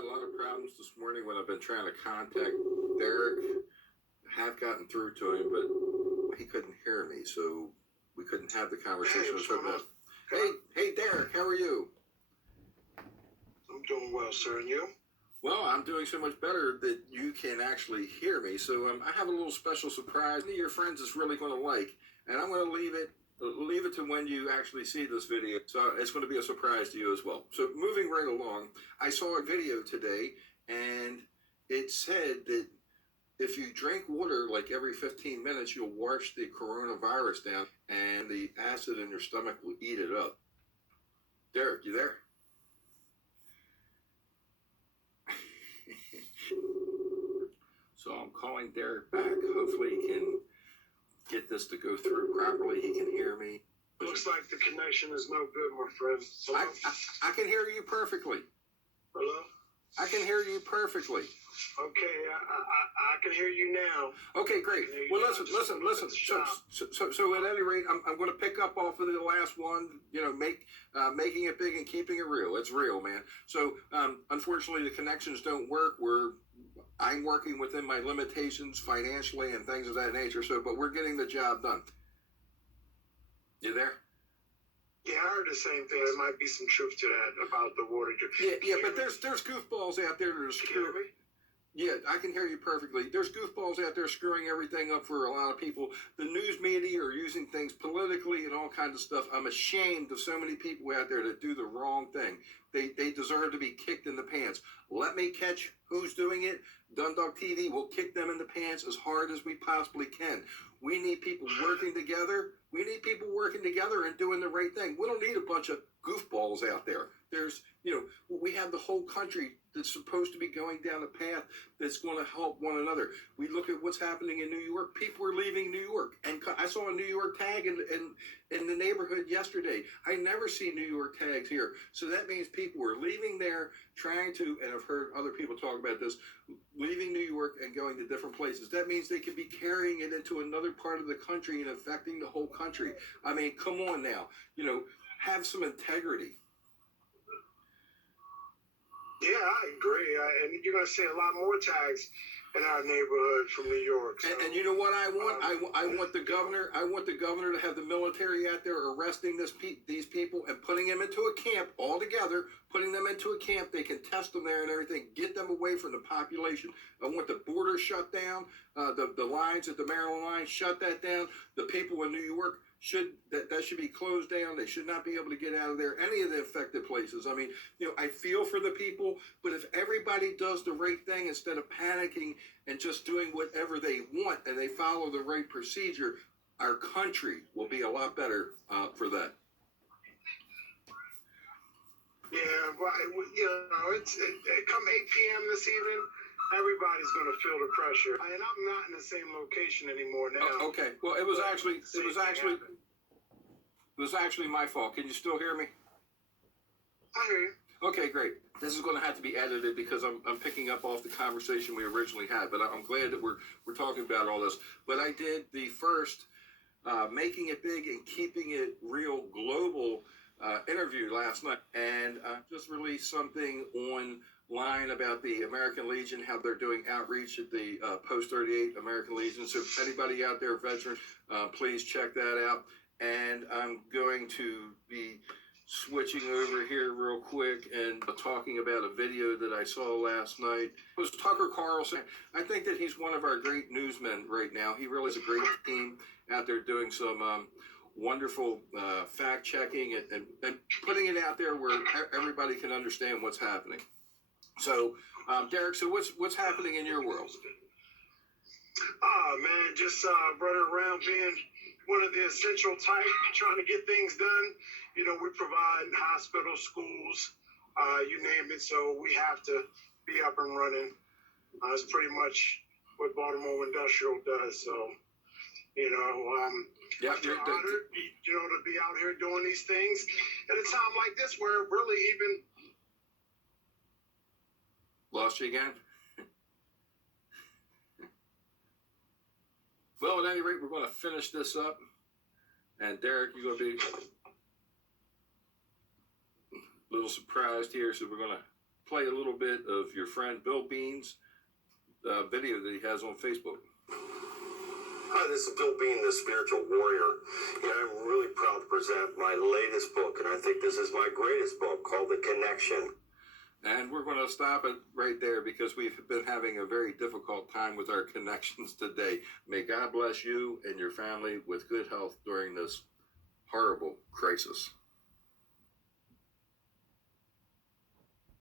had a lot of problems this morning when I've been trying to contact Derek. I have gotten through to him, but he couldn't hear me, so we couldn't have the conversation. Hey, Derek, how are you? I'm doing well, sir, and you? Well, I'm doing so much better that you can actually hear me. So I have a little special surprise that your friends is really going to like, and I'm going to leave it to when you actually see this video. So it's going to be a surprise to you as well. So moving right along, I saw a video today, and it said that if you drink water like every 15 minutes, you'll wash the coronavirus down, and the acid in your stomach will eat it up. Derek, you there? So I'm calling Derek back. Hopefully he can get this to go through properly. He can hear me. Looks like the connection is no good, my friend. I can hear you perfectly. Hello? I can hear you perfectly. Okay, I can hear you now. Okay, great. Well, listen. So at any rate, I'm going to pick up off of the last one. You know, making it big and keeping it real. It's real, man. So unfortunately, the connections don't work. I'm working within my limitations financially and things of that nature. So, but we're getting the job done. You there? Yeah, I heard the same thing. There might be some truth to that about the water. Yeah, but there's goofballs out there that are screwing. Yeah, I can hear you perfectly. There's goofballs out there screwing everything up for a lot of people. The news media are using things politically and all kinds of stuff. I'm ashamed of so many people out there that do the wrong thing. They deserve to be kicked in the pants. Let me catch who's doing it. DundalkTV will kick them in the pants as hard as we possibly can. We need people working together. We need people working together and doing the right thing. We don't need a bunch of goofballs out there. We have the whole country that's supposed to be going down a path that's going to help one another. We look at what's happening in New York. People are leaving New York. And I saw a New York tag in the neighborhood yesterday. I never see New York tags here. So that means people are leaving there, trying to, and I've heard other people talk about this, leaving New York and going to different places. That means they could be carrying it into another part of the country and affecting the whole country. I mean, come on now. Have some integrity. Yeah, I agree. And you're going to see a lot more tags in our neighborhood from New York. So. And you know what I want? I want the governor. I want the governor to have the military out there arresting these people and putting them into a camp all together. Putting them into a camp, they can test them there and everything. Get them away from the population. I want the border shut down. The lines at the Maryland line, shut that down. The people in New York should be closed down. They should not be able to get out of there. Any of the affected places. I mean, I feel for the people, but if everybody does the right thing instead of panicking and just doing whatever they want and they follow the right procedure, our country will be a lot better for that. Yeah, well, it's come 8 p.m. this evening. Everybody's going to feel the pressure, and I'm not in the same location anymore now. Okay. Well, it was actually my fault. Can you still hear me? I hear you. Okay, great. This is going to have to be edited because I'm picking up off the conversation we originally had. But I'm glad that we're talking about all this. But I did the first making it big and keeping it real global interview last night, and just released something online about the American Legion, how they're doing outreach at the Post 38 American Legion. So if anybody out there, veteran, please check that out. And I'm going to be switching over here real quick and talking about a video that I saw last night. It was Tucker Carlson. I think that he's one of our great newsmen right now. He really is a great team out there doing some wonderful fact-checking and putting it out there where everybody can understand what's happening. So, Derek, so what's happening in your world? Oh, man, just running around being one of the essential type, trying to get things done. We provide hospitals, schools, you name it, so we have to be up and running. It's pretty much what Baltimore Industrial does, so, Yeah, I'm honored, to be out here doing these things at a time like this where really even... Lost you again? Well, at any rate, we're going to finish this up. And Derek, you're going to be a little surprised here, so we're going to play a little bit of your friend Bill Bean's video that he has on Facebook. Hi, this is Bill Bean, the Spiritual Warrior, and I'm really proud to present my latest book, and I think this is my greatest book, called The Connection. And we're going to stop it right there because we've been having a very difficult time with our connections today. May God bless you and your family with good health during this horrible crisis.